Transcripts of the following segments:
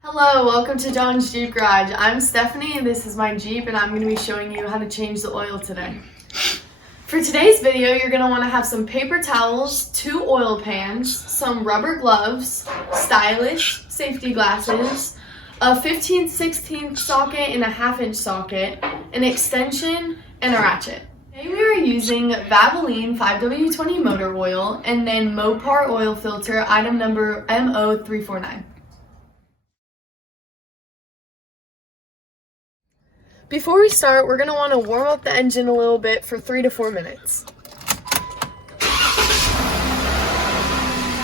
Hello, welcome to John's Jeep Garage. I'm Stephanie and this is my Jeep and I'm going to be showing you how to change the oil today. For today's video, you're going to want to have some paper towels, 2 oil pans, some rubber gloves, stylish safety glasses, a 15/16 socket and a 1/2 inch socket, an extension, and a ratchet. Today we are using Vavoline 5W20 motor oil and then Mopar oil filter item number MO349. Before we start, we're going to want to warm up the engine a little bit for 3 to 4 minutes. Now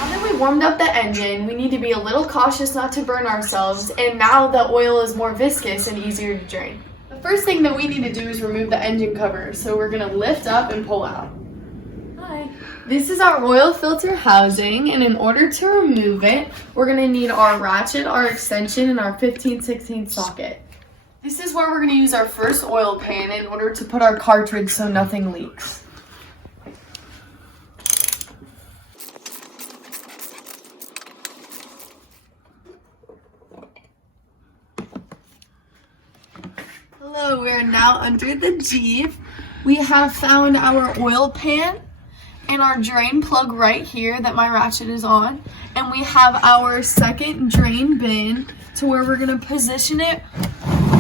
that we warmed up the engine, we need to be a little cautious not to burn ourselves, and now the oil is more viscous and easier to drain. The first thing that we need to do is remove the engine cover, so we're going to lift up and pull out. Hi. This is our oil filter housing, and in order to remove it, we're going to need our ratchet, our extension, and our 15/16 socket. This is where we're going to use our first oil pan in order to put our cartridge so nothing leaks. Hello, we're now under the Jeep. We have found our oil pan and our drain plug right here that my ratchet is on. And we have our second drain bin to where we're going to position it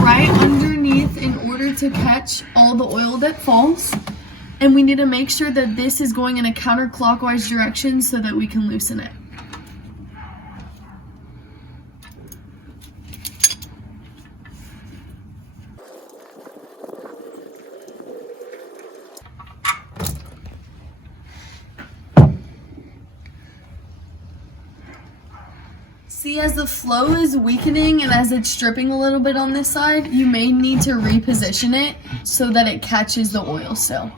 right underneath in order to catch all the oil that falls. And we need to make sure that this is going in a counterclockwise direction so that we can loosen it. See, as the flow is weakening and as it's dripping a little bit on this side, you may need to reposition it so that it catches the oil still.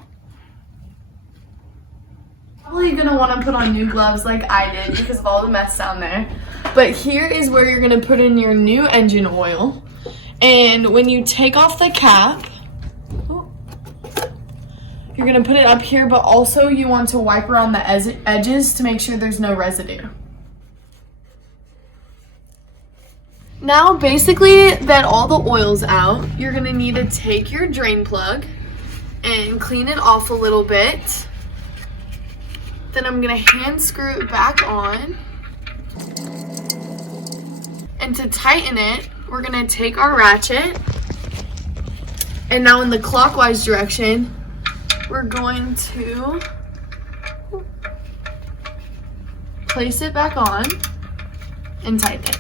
Probably gonna want to put on new gloves like I did because of all the mess down there. But here is where you're gonna put in your new engine oil. And when you take off the cap, you're gonna put it up here, but also you want to wipe around the edges to make sure there's no residue. Now, basically that all the oil's out, you're gonna need to take your drain plug and clean it off a little bit. Then I'm gonna hand screw it back on. And to tighten it, we're gonna take our ratchet, and now in the clockwise direction, we're going to place it back on and tighten it.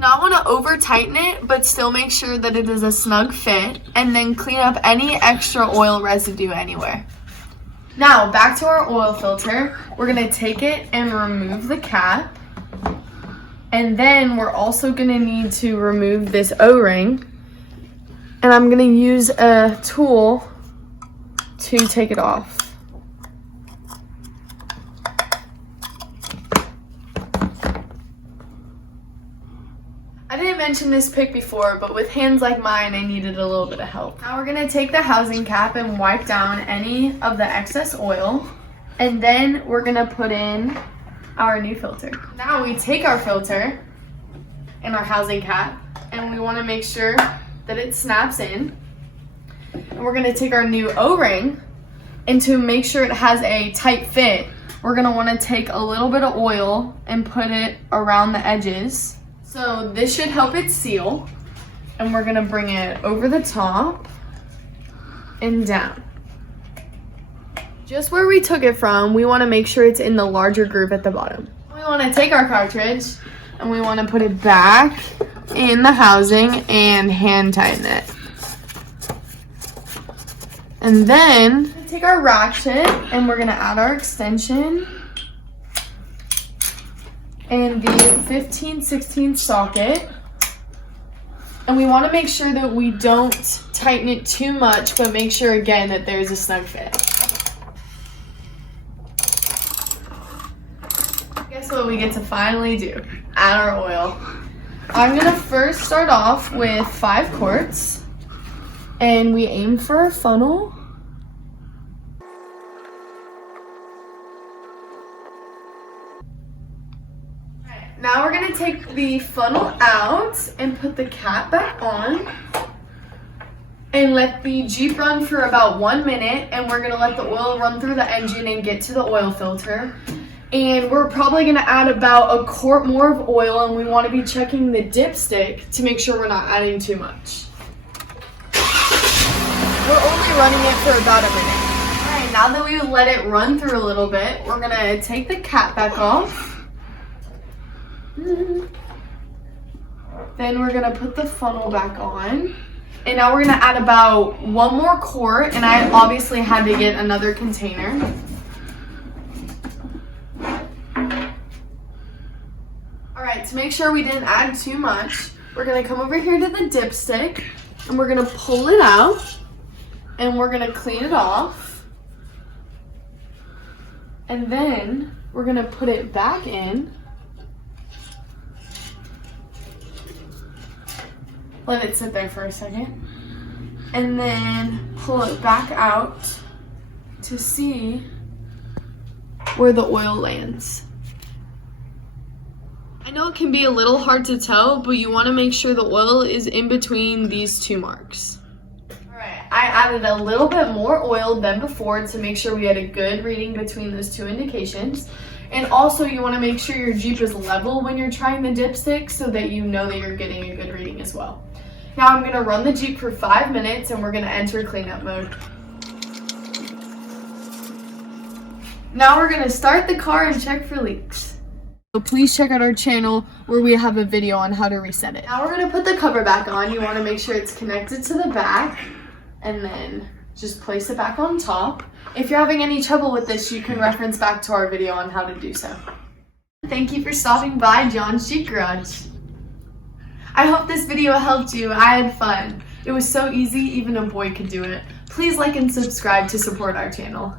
Not want to over tighten it, but still make sure that it is a snug fit, and then clean up any extra oil residue anywhere. Now back to our oil filter. We're going to take it and remove the cap, and then we're also going to need to remove this O-ring, and I'm going to use a tool to take it off. I didn't mention this pick before, but with hands like mine, I needed a little bit of help. Now we're gonna take the housing cap and wipe down any of the excess oil, and then we're gonna put in our new filter. Now we take our filter and our housing cap, and we wanna make sure that it snaps in. And we're gonna take our new O-ring, and to make sure it has a tight fit, we're gonna wanna take a little bit of oil and put it around the edges. So this should help it seal, and we're gonna bring it over the top and down. Just where we took it from, we wanna make sure it's in the larger groove at the bottom. We wanna take our cartridge and we wanna put it back in the housing and hand tighten it. And then take our ratchet and we're gonna add our extension and the 15/16 socket, and we want to make sure that we don't tighten it too much, but make sure again that there's a snug fit. Guess what we get to finally do? Add our oil. I'm gonna first start off with 5 quarts, and we aim for a funnel. Now we're gonna take the funnel out and put the cap back on and let the Jeep run for about 1 minute, and we're gonna let the oil run through the engine and get to the oil filter. And we're probably gonna add about a quart more of oil, and we wanna be checking the dipstick to make sure we're not adding too much. We're only running it for about a minute. All right, now that we let it run through a little bit, we're gonna take the cap back off. Then we're gonna put the funnel back on. And now we're gonna add about 1 more quart, and I obviously had to get another container. All right, to make sure we didn't add too much, we're gonna come over here to the dipstick, and we're gonna pull it out, and we're gonna clean it off. And then we're gonna put it back in. Let it sit there for a second. And then pull it back out to see where the oil lands. I know it can be a little hard to tell, but you want to make sure the oil is in between these 2 marks. Alright, I added a little bit more oil than before to make sure we had a good reading between those 2 indications. And also you want to make sure your Jeep is level when you're trying the dipstick so that you know that you're getting a good reading as well. Now I'm going to run the Jeep for 5 minutes and we're going to enter cleanup mode. Now we're going to start the car and check for leaks. So please check out our channel where we have a video on how to reset it. Now we're going to put the cover back on. You want to make sure it's connected to the back and then just place it back on top. If you're having any trouble with this, you can reference back to our video on how to do so. Thank you for stopping by John's Jeep Garage. I hope this video helped you. I had fun. It was so easy, even a boy could do it. Please like and subscribe to support our channel.